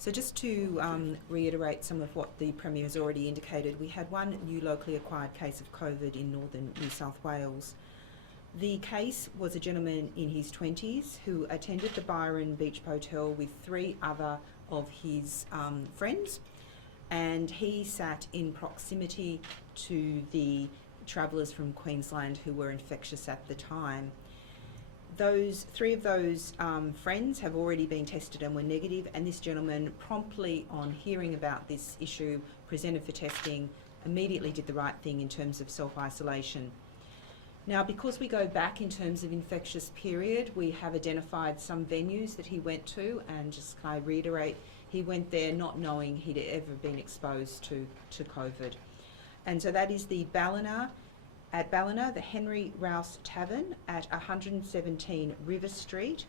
So just to reiterate some of what the Premier has already indicated, we had one new locally acquired case of COVID in northern New South Wales. The case was a gentleman in his 20s who attended the Byron Beach Hotel with 3 other of his friends, and he sat in proximity to the travellers from Queensland who were infectious at the time. Those 3 of those friends have already been tested and were negative, and this gentleman promptly, on hearing about this issue, presented for testing, immediately did the right thing in terms of self-isolation. Now, because we go back in terms of infectious period, we have identified some venues that he went to, and just can I reiterate, he went there not knowing he'd ever been exposed to COVID. And so that is the Ballina, at Ballina, the Henry Rouse Tavern at 117 River Street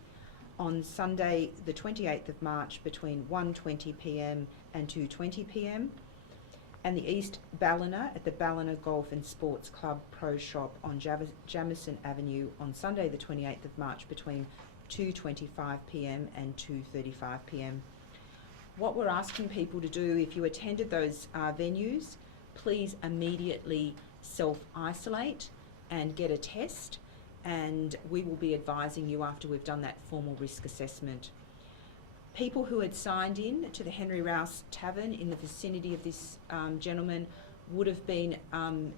on Sunday the 28th of March between 1:20 p.m. and 2:20 p.m. and the East Ballina at the Ballina Golf and Sports Club Pro Shop on Jamison Avenue on Sunday the 28th of March between 2:25 p.m. and 2:35 p.m. What we're asking people to do, if you attended those venues, please immediately self-isolate and get a test, and we will be advising you after we've done that formal risk assessment. People who had signed in to the Henry Rouse Tavern in the vicinity of this gentleman would have been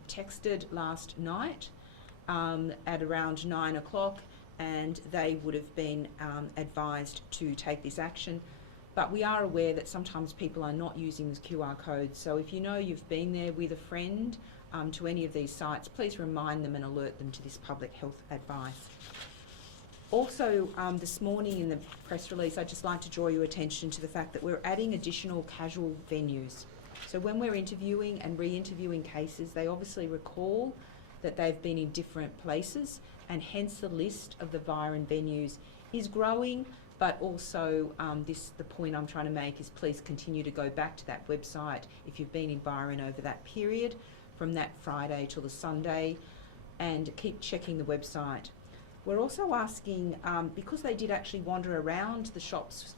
texted last night at around 9 o'clock, and they would have been advised to take this action. But we are aware that sometimes people are not using this QR code, so if you know you've been there with a friend to any of these sites, please remind them and alert them to this public health advice. Also, this morning in the press release, I'd just like to draw your attention to the fact that we're adding additional casual venues. So when we're interviewing and re-interviewing cases, they obviously recall that they've been in different places, and hence the list of the Byron venues is growing, but also the point I'm trying to make is please continue to go back to that website if you've been in Byron over that period, from that Friday till the Sunday, and keep checking the website. We're also asking, because they did actually wander around the shops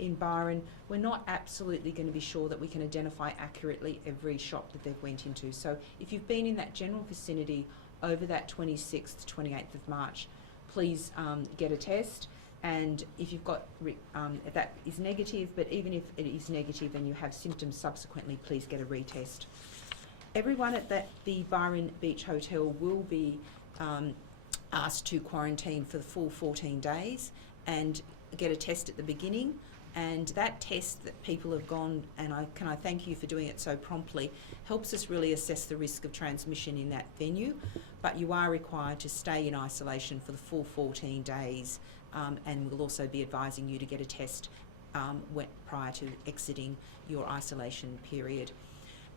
in Byron, we're not absolutely going to be sure that we can identify accurately every shop that they've went into. So if you've been in that general vicinity over that 26th to 28th of March, please get a test. And if you've got, if that is negative, but even if it is negative and you have symptoms subsequently, please get a retest. Everyone at the Byron Beach Hotel will be asked to quarantine for the full 14 days and get a test at the beginning. And that test that people have gone, and I thank you for doing it so promptly, helps us really assess the risk of transmission in that venue. But you are required to stay in isolation for the full 14 days, and we'll also be advising you to get a test prior to exiting your isolation period.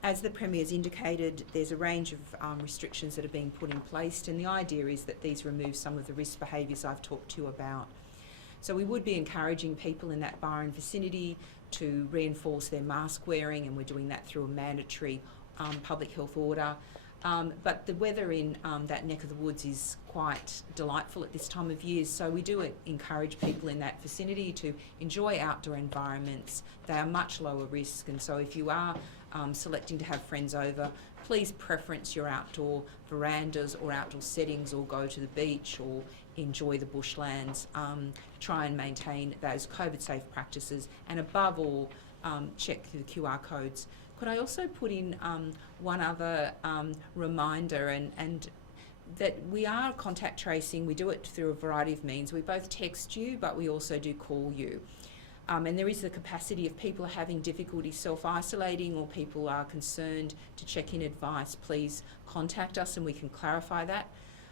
As the Premier's indicated, there's a range of restrictions that are being put in place, and the idea is that these remove some of the risk behaviours I've talked to you about. So we would be encouraging people in that Byron vicinity to reinforce their mask wearing, and we're doing that through a mandatory public health order. But the weather in that neck of the woods is quite delightful at this time of year, so we do encourage people in that vicinity to enjoy outdoor environments. They are much lower risk, and so if you are selecting to have friends over, please preference your outdoor verandas or outdoor settings, or go to the beach or enjoy the bushlands. Try and maintain those COVID-safe practices, and above all, check the QR codes. Could I also put in one other reminder, and that we are contact tracing. We do it through a variety of means. We both text you, but we also do call you. And there is the capacity, if people are having difficulty self-isolating or people are concerned to check in advice, please contact us and we can clarify that.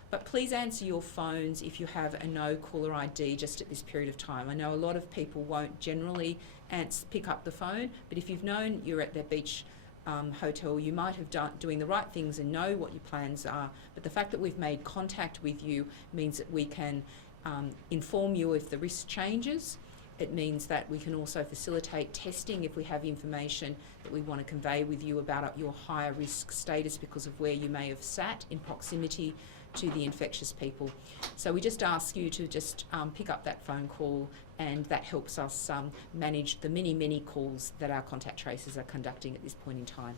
But please answer your phones if you have a no caller ID just at this period of time. I know a lot of people won't generally pick up the phone, but if you've known you're at the beach hotel, you might have doing the right things and know what your plans are. But the fact that we've made contact with you means that we can inform you if the risk changes. It means that we can also facilitate testing if we have information that we want to convey with you about your higher risk status because of where you may have sat in proximity to the infectious people. So we just ask you to just pick up that phone call, and that helps us manage the many calls that our contact tracers are conducting at this point in time.